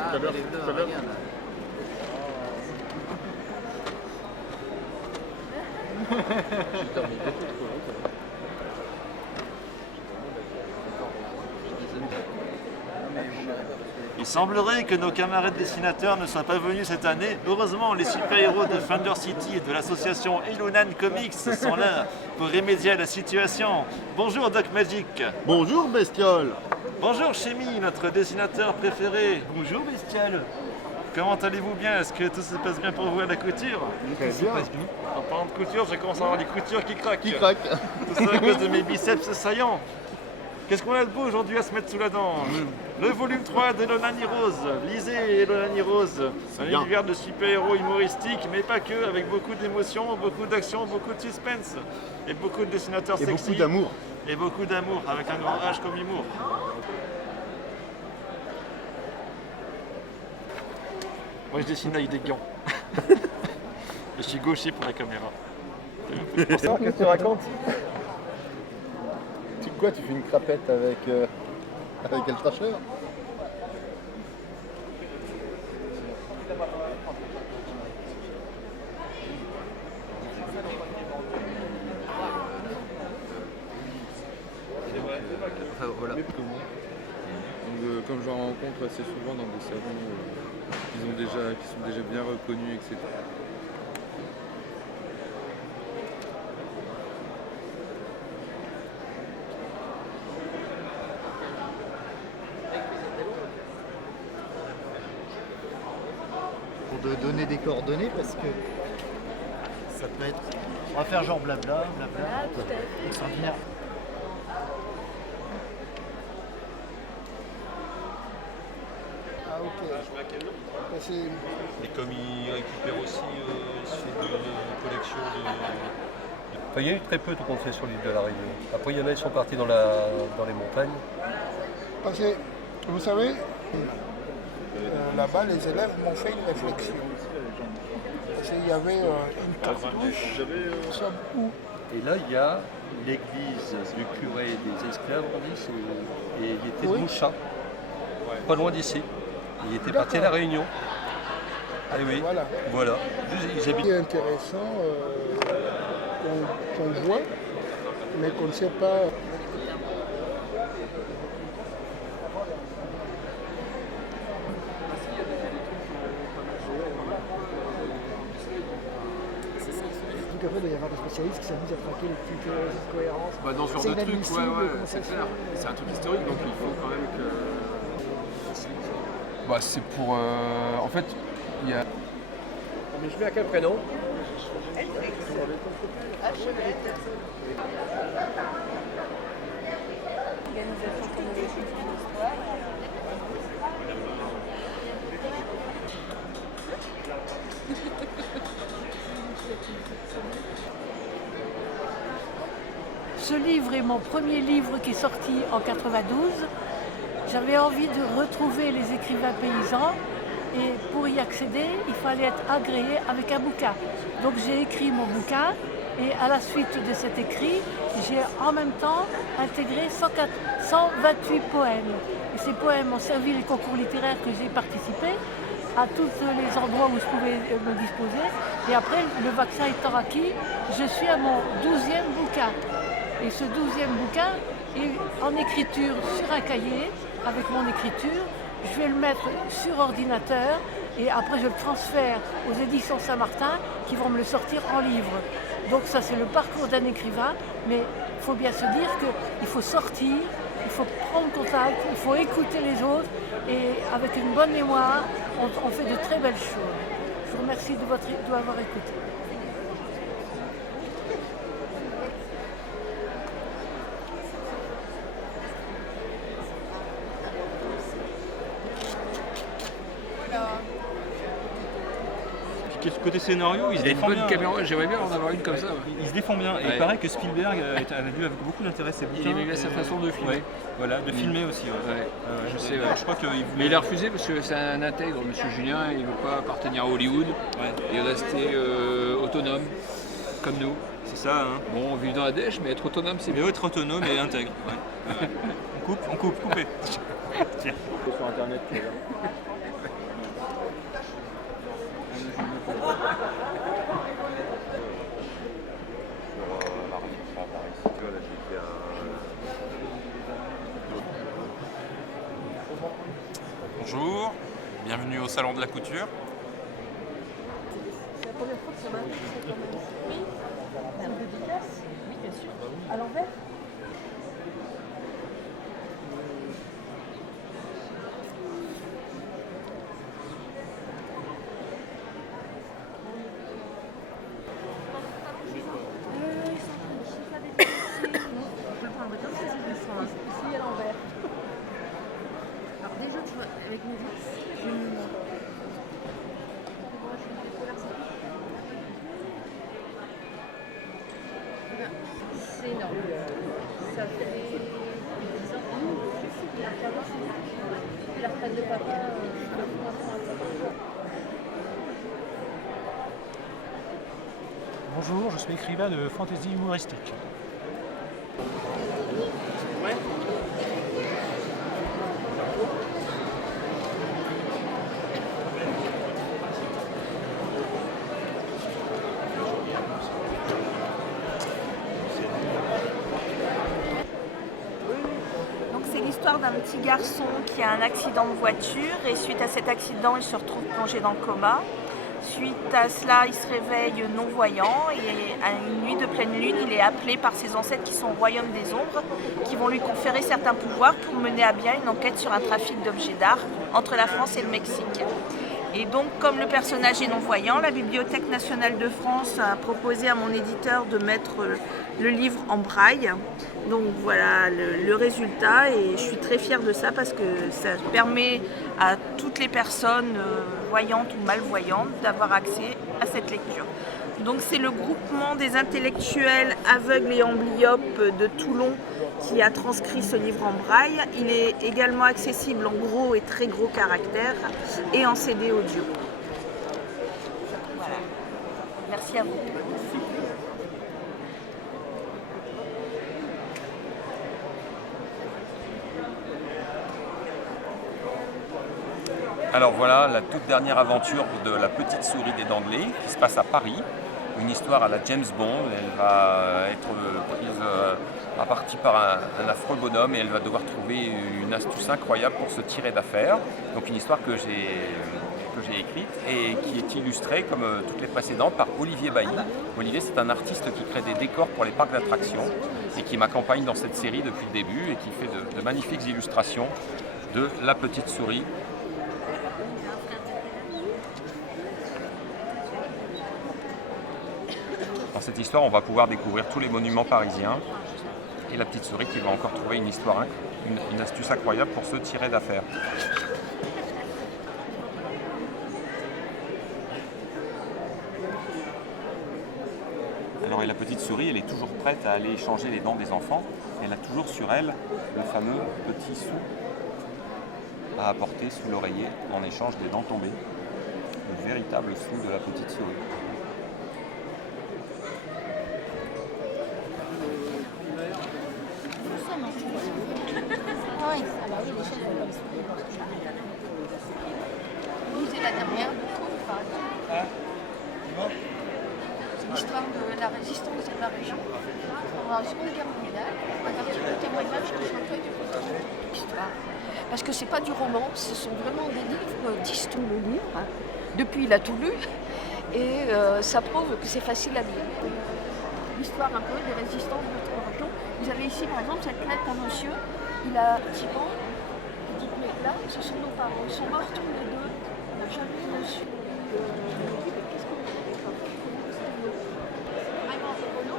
Ah, tout à l'heure. regarde. Il semblerait que nos camarades dessinateurs ne soient pas venus cette année. Heureusement, les super-héros de Thunder City et de l'association Elonan Comics sont là pour remédier à la situation. Bonjour Doc Magic. Bonjour Bestiole. Bonjour Chémy, notre dessinateur préféré. Bonjour Bestial. Comment allez-vous bien? Est-ce que tout se passe bien pour vous à la couture? Très bien. En parlant de couture, je commence à avoir les coutures qui craquent. Qui craque? Tout ça à cause de mes biceps saillants. Qu'est-ce qu'on a de beau aujourd'hui à se mettre sous la dent? Le volume 3 d'Elonan Heroes. Lisez Elonan Heroes. Un bien. univers de super-héros humoristique, mais pas que, avec beaucoup d'émotions, beaucoup d'action, beaucoup de suspense. Et beaucoup de dessinateurs Et sexy. beaucoup d'amour. Et beaucoup d'amour, avec un grand H comme humour. Moi je dessine avec des gants. Je suis gaucher pour la caméra. Qu'est-ce que tu racontes? Quoi, tu fais une crapette avec El Trasher? Enfin, voilà. Donc, comme j'en rencontre assez souvent dans des salons qui sont déjà bien reconnus, etc. Pour de donner des coordonnées parce que ça peut être. On va faire genre blabla, extraordinaire. Ah ok. C'est Et comme il récupère aussi sous de collection de... Enfin, il y a eu très peu de qu'on fait sur l'île de la Réunion. Après, il y en a qui sont partis dans les montagnes. parce que, vous savez, là-bas, les élèves m'ont fait une réflexion. Parce qu'il y avait une cartouche, nous sommes où? Et là, il y a l'église du curé des esclaves, on dit, et il était de Oui. Mouchin, pas loin d'ici. Il était parti à la Réunion. Ah oui, Voilà. voilà. J'habite. Ce qui est intéressant qu'on voit, mais qu'on ne sait pas. Donc après, il doit y avoir des spécialistes qui s'amusent à traquer les petites incohérences. Dans ce genre C'est de truc, inadmissible, comment ça c'est se clair. fait C'est un truc historique, donc il faut quand même que. C'est pour. En fait, il y a. Mais je mets à quel prénom? Ce livre est mon premier livre qui est sorti en 92. J'avais envie de retrouver les écrivains paysans et pour y accéder, il fallait être agréé avec un bouquin. Donc j'ai écrit mon bouquin et à la suite de cet écrit, j'ai en même temps intégré 128 poèmes. Et ces poèmes ont servi les concours littéraires que j'ai participé à tous les endroits où je pouvais me disposer. Et après, le vaccin étant acquis, je suis à mon 12e bouquin. Et ce 12e bouquin est en écriture sur un cahier, avec mon écriture. Je vais le mettre sur ordinateur et après je le transfère aux éditions Saint-Martin qui vont me le sortir en livre. Donc ça c'est le parcours d'un écrivain, mais il faut bien se dire qu'il faut sortir, il faut prendre contact, il faut écouter les autres et avec une bonne mémoire, on fait de très belles choses. Je vous remercie de m'avoir écouté. Côté scénario, il se Il a une défend bonne bien. caméra, j'aimerais bien en avoir une comme ça. Il se défend bien. Et Ouais. il paraît que Spielberg avait lu avec beaucoup d'intérêt ses bouquins. Il aimait bien sa façon de filmer. Ouais. Voilà, de filmer aussi. Ouais. Ouais, je sais. D'ailleurs, je crois qu'il voulait. Mais il a refusé parce que c'est un intègre, Monsieur Julien, il ne veut pas appartenir à Hollywood. Ouais. Il est resté autonome, comme nous. C'est ça, hein. Bon, on vit dans la dèche, mais être autonome, c'est Mais bien. être autonome et intègre. Ouais. On coupe, coupez. Tiens. Sur internet, tu vois. Bonjour, bienvenue au Salon de la Couture. C'est la première fois que ça m'arrive, c'est quand même. Oui. C'est une dédicace. Oui, bien sûr. À l'envers. Je le prendrai comme ça, c'est ici à l'envers. Alors déjà, tu vois, avec mes vis, je me... C'est énorme. Ça fait 10 ans. La retraite de papa, Bonjour, je suis écrivain de fantaisie humoristique. Donc c'est l'histoire d'un petit garçon qui a un accident de voiture et suite à cet accident il se retrouve plongé dans le coma. Suite à cela il se réveille non-voyant et à une nuit de pleine lune il est appelé par ses ancêtres qui sont au royaume des ombres qui vont lui conférer certains pouvoirs pour mener à bien une enquête sur un trafic d'objets d'art entre la France et le Mexique. Et donc, comme le personnage est non-voyant, la Bibliothèque nationale de France a proposé à mon éditeur de mettre le livre en braille. Donc voilà le résultat et je suis très fière de ça parce que ça permet à toutes les personnes voyantes ou malvoyantes d'avoir accès à cette lecture. Donc c'est le groupement des intellectuels aveugles et amblyopes de Toulon qui a transcrit ce livre en braille. Il est également accessible en gros et très gros caractères et en CD audio. Voilà. Merci à vous. Alors voilà la toute dernière aventure de la petite souris des Dandelés qui se passe à Paris. Une histoire à la James Bond. Elle va être prise à partie par un affreux bonhomme et elle va devoir trouver une astuce incroyable pour se tirer d'affaire. Donc une histoire que j'ai écrite et qui est illustrée, comme toutes les précédentes, par Olivier Bailly. Olivier, c'est un artiste qui crée des décors pour les parcs d'attractions et qui m'accompagne dans cette série depuis le début et qui fait de magnifiques illustrations de la petite souris. Dans cette histoire, on va pouvoir découvrir tous les monuments parisiens et la petite souris qui va encore trouver une histoire, une astuce incroyable pour se tirer d'affaire. Alors et la petite souris, elle est toujours prête à aller échanger les dents des enfants. Elle a toujours sur elle le fameux petit sou à apporter sous l'oreiller en échange des dents tombées. Le véritable sou de la petite souris. Vous êtes la dernière beaucoup, c'est l'histoire de la résistance de la région pendant la Seconde Guerre mondiale. À partir du témoignage que je recueille de l'histoire. Parce que c'est pas du roman, ce sont vraiment des livres d'histoire de lire. Depuis, il a tout lu et ça prouve que c'est facile à lire. L'histoire un peu des résistances de notre région. Vous avez ici par exemple cette lettre à monsieur. Il a effectivement dit mais là, ce sont nos parents, ils sont morts tous les deux. On n'a jamais reçu. Qu'est-ce qu'on fait? Vraiment rigolo.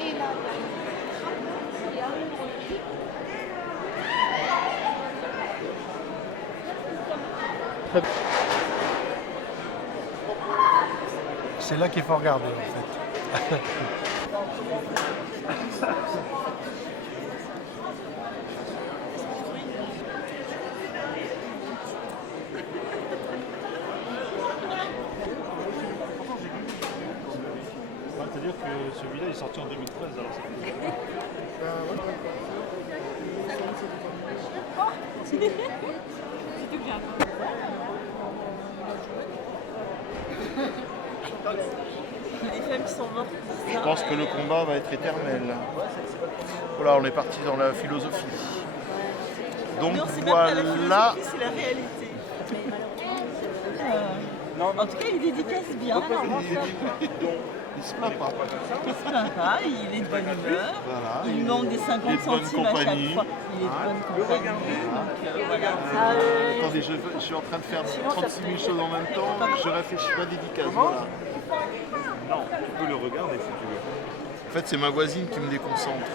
Et là, il y a une C'est là qu'il faut regarder en fait. C'est-à-dire que celui-là est sorti en 2013, alors c'est bien. Les femmes qui sont mortes. Je pense que le combat va être éternel. Voilà, on est parti dans la philosophie. Donc non, c'est même pas la voilà. philosophie, c'est la réalité. En tout cas, il dédicace bien. Il se plaint pas. Il se plaint pas, il est de bonne humeur. Voilà, il lui manque des 50 centimes à chaque fois. Il est de bonne compagnie. Donc, voilà. Attendez, je suis en train de faire 36 000 choses en même temps. Je réfléchis pas dédicace. Voilà. Non, tu peux le regarder si tu veux. En fait, c'est ma voisine qui me déconcentre.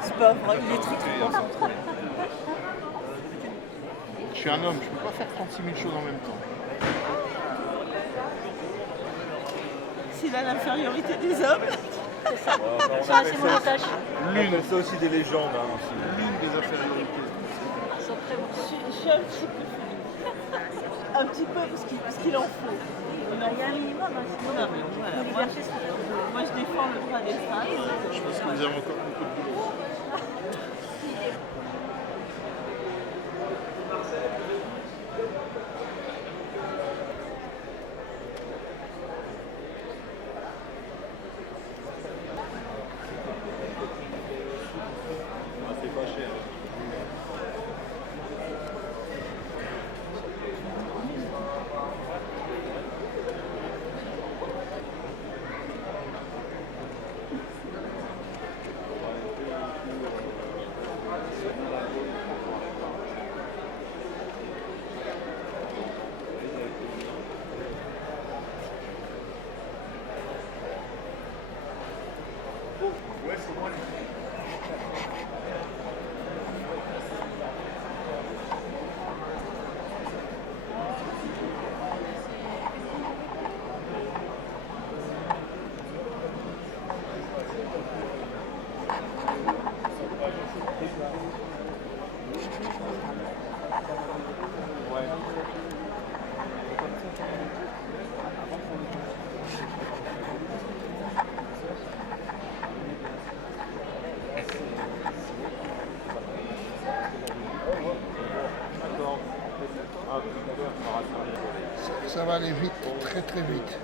C'est pas vrai, il est très très concentré. Je suis un homme, je peux pas faire 36 000 choses en même temps. C'est là l'infériorité des hommes. C'est ça. Ça, c'est mon tâche. L'une, c'est aussi des légendes. L'une des infériorités. Ils sont très bons. Je suis un petit peu. Un petit peu parce qu'il en faut. Il y a un minimum, sinon on a rien. Voilà. Moi, je défends le droit des femmes. Je pense que vous avez encore beaucoup de boulot. C'est pas cher. ça va aller vite, très très vite.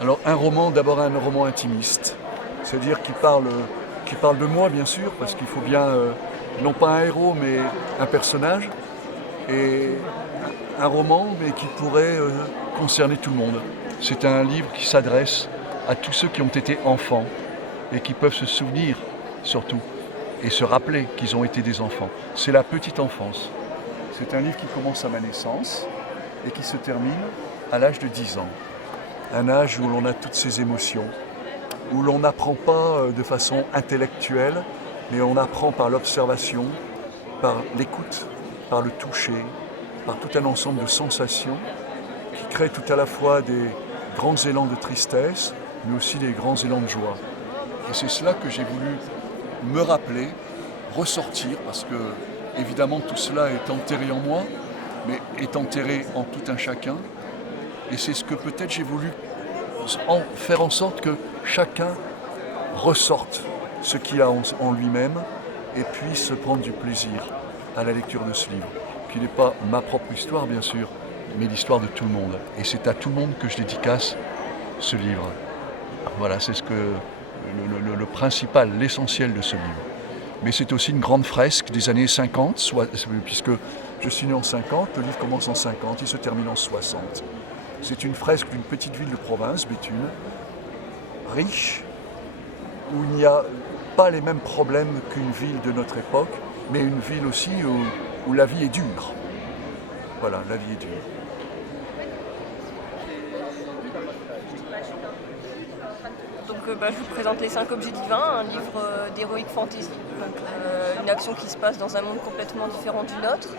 Alors un roman, d'abord un roman intimiste, c'est-à-dire qui parle de moi bien sûr, parce qu'il faut bien, non pas un héros, mais un personnage, et un roman, mais qui pourrait concerner tout le monde. C'est un livre qui s'adresse à tous ceux qui ont été enfants, et qui peuvent se souvenir surtout, et se rappeler qu'ils ont été des enfants. C'est la petite enfance. C'est un livre qui commence à ma naissance, et qui se termine à l'âge de 10 ans. Un âge où l'on a toutes ces émotions, où l'on n'apprend pas de façon intellectuelle, mais on apprend par l'observation, par l'écoute, par le toucher, par tout un ensemble de sensations qui créent tout à la fois des grands élans de tristesse, mais aussi des grands élans de joie. Et c'est cela que j'ai voulu me rappeler, ressortir, parce que évidemment tout cela est enterré en moi, mais est enterré en tout un chacun. Et c'est ce que peut-être j'ai voulu faire en sorte que chacun ressorte ce qu'il a en lui-même et puisse prendre du plaisir à la lecture de ce livre, qui n'est pas ma propre histoire bien sûr, mais l'histoire de tout le monde. Et c'est à tout le monde que je dédicace ce livre. Voilà, c'est le principal, l'essentiel de ce livre. Mais c'est aussi une grande fresque des années 50, puisque je suis né en 50, le livre commence en 50, il se termine en 60. C'est une fresque d'une petite ville de province, Béthune, riche, où il n'y a pas les mêmes problèmes qu'une ville de notre époque, mais une ville aussi où la vie est dure. Voilà, la vie est dure. Donc je vous présente Les 5 objets divins, un livre d'heroic fantasy, donc une action qui se passe dans un monde complètement différent du nôtre.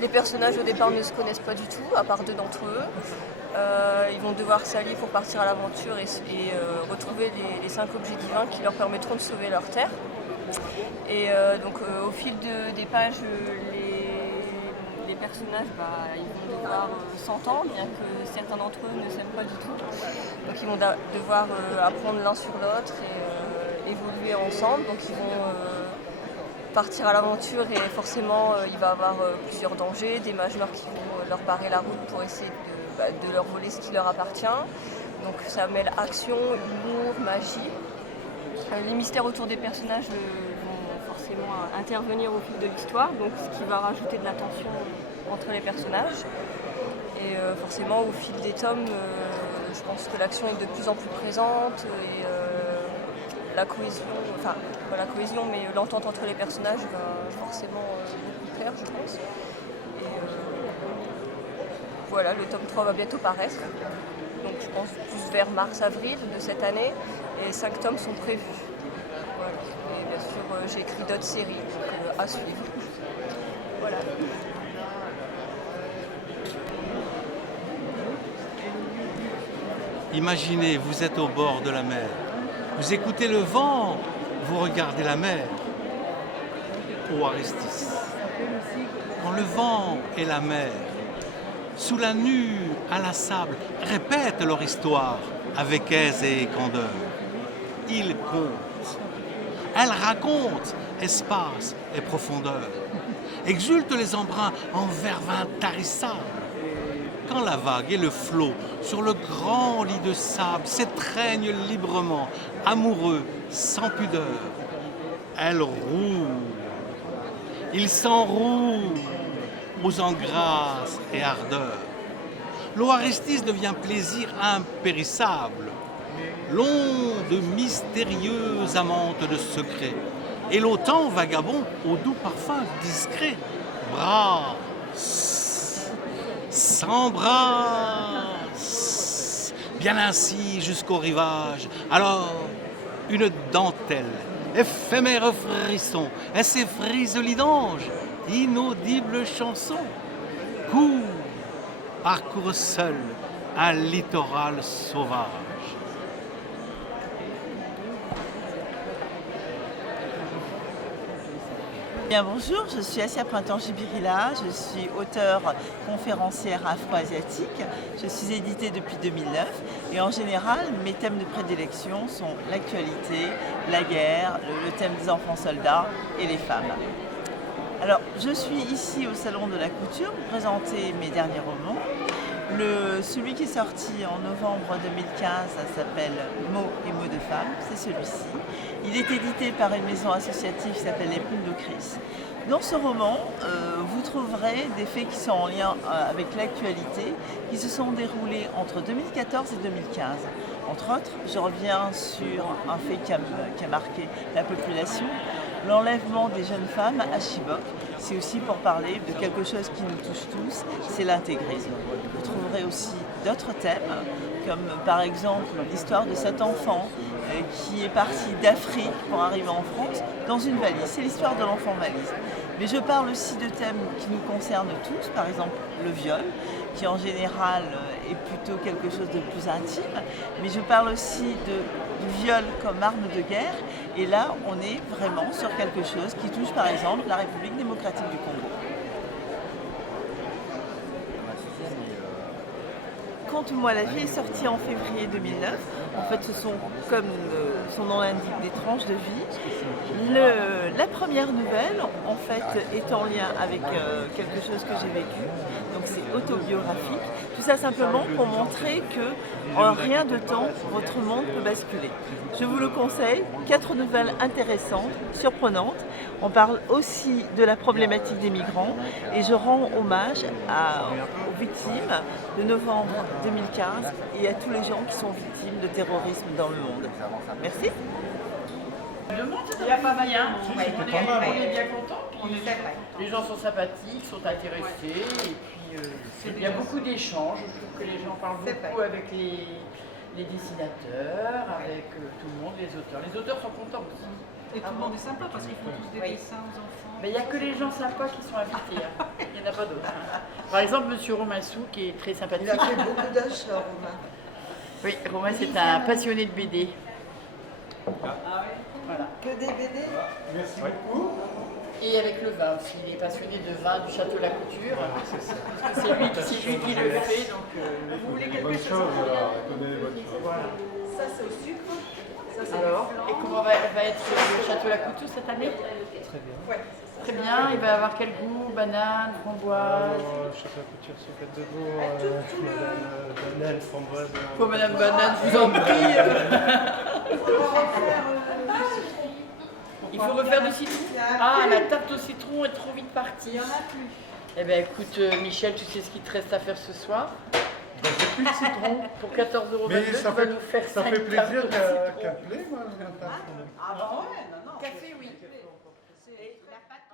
Les personnages au départ ne se connaissent pas du tout, à part 2 d'entre eux. Ils vont devoir s'allier pour partir à l'aventure et retrouver les 5 objets divins qui leur permettront de sauver leur terre. Et donc au fil des pages, les personnages ils vont devoir s'entendre, bien que certains d'entre eux ne s'aiment pas du tout. Donc ils vont devoir apprendre l'un sur l'autre et évoluer ensemble. Donc ils vont partir à l'aventure et forcément il va y avoir plusieurs dangers, des majeurs qui vont leur barrer la route pour essayer de leur voler ce qui leur appartient. Donc ça mêle action, humour, magie. Les mystères autour des personnages vont forcément intervenir au fil de l'histoire, donc ce qui va rajouter de la tension entre les personnages. Et forcément au fil des tomes, je pense que l'action est de plus en plus présente et la cohésion, enfin pas la cohésion, mais l'entente entre les personnages va forcément beaucoup plaire, je pense. Et voilà, le tome 3 va bientôt paraître, donc je pense plus vers mars-avril de cette année, et 5 tomes sont prévus. Voilà. Et bien sûr, j'ai écrit d'autres séries donc, à suivre. Voilà. Imaginez, vous êtes au bord de la mer, vous écoutez le vent, vous regardez la mer. Ô Aristis, quand le vent et la mer, sous la nue, à la sable, répètent leur histoire avec aise et candeur. Ils comptent, elles racontent espace et profondeur, exultent les embruns en verve intarissable. Quand la vague et le flot, sur le grand lit de sable, s'étreignent librement, amoureux, sans pudeur, elles roulent, ils s'enroulent, osant grâce et ardeur. L'eau Aristis devient plaisir impérissable, l'onde mystérieuse amante de secrets, et l'autan vagabond au doux parfum discret, brasse, s'embrasse, bien ainsi jusqu'au rivage. Alors, une dentelle, éphémère frisson, et ses frisolies d'ange, inaudible chanson. Cours, parcours seul un littoral sauvage. Bien, bonjour, je suis Assia Printemps-Jibirila, je suis auteure conférencière afro-asiatique, je suis éditée depuis 2009 et en général mes thèmes de prédilection sont l'actualité, la guerre, le thème des enfants soldats et les femmes. Alors je suis ici au Salon de la Couture pour présenter mes derniers romans. Celui qui est sorti en novembre 2015 s'appelle Mots et mots de femmes, c'est celui-ci. Il est édité par une maison associative qui s'appelle Les Plumes de Chris. Dans ce roman, vous trouverez des faits qui sont en lien avec l'actualité, qui se sont déroulés entre 2014 et 2015. Entre autres, je reviens sur un fait qui a marqué la population, l'enlèvement des jeunes femmes à Chibok. C'est aussi pour parler de quelque chose qui nous touche tous, c'est l'intégrisme. Vous trouverez aussi d'autres thèmes, comme par exemple l'histoire de cet enfant qui est parti d'Afrique pour arriver en France dans une valise. C'est l'histoire de l'enfant valise. Mais je parle aussi de thèmes qui nous concernent tous, par exemple le viol, qui en général est plutôt quelque chose de plus intime. Mais je parle aussi du viol comme arme de guerre. Et là, on est vraiment sur quelque chose qui touche par exemple la République démocratique du Congo. Conte-moi la vie est sorti en février 2009. En fait, ce sont, comme son nom l'indique, des tranches de vie. La première nouvelle, en fait, est en lien avec quelque chose que j'ai vécu. Donc c'est autobiographique. Tout ça simplement pour montrer que en rien de temps, votre monde peut basculer. Je vous le conseille, 4 nouvelles intéressantes, surprenantes. On parle aussi de la problématique des migrants et je rends hommage aux victimes de novembre 2015 et à tous les gens qui sont victimes de terrorisme dans le monde. Merci. Il n'y a pas moyen, on est bien contents, les gens sont sympathiques, sont intéressés, et puis il y a beaucoup d'échanges, je trouve que les gens parlent beaucoup avec les dessinateurs, avec tout le monde, les auteurs. Les auteurs sont contents aussi. Et tout le monde est sympa parce qu'ils font tous des dessins aux enfants. Mais il n'y a que les gens sympas qui sont invités, il n'y en a pas d'autres. Par exemple, M. Romain Sou, qui est très sympathique. Il a fait beaucoup d'achats, Romain. Oui, Romain c'est un passionné de BD. Voilà. Que des BD. Merci beaucoup. Et avec le vin aussi, il est passionné de vin du Château La Couture. C'est lui qui le fait. Donc, vous voulez quelque chose voilà. Ça c'est au sucre. Alors, et comment va être le Château La Couture cette année? Très bien. Ouais. Très bien, il va avoir quel goût? Banane, framboise? Château La Couture sur Côte de Bourg, banane, framboise. Pour Madame Banane, je vous en prie. Il faut refaire du citron. Ah, la tarte au citron est trop vite partie. Il n'y en a plus. Eh bien écoute, Michel, tu sais ce qu'il te reste à faire ce soir? J'ai plus de citron. Pour 14,22 €, tu vas nous faire ça fait plaisir qu'appeler, moi. Ah bah ouais, non. Café, oui. C'est la pâte.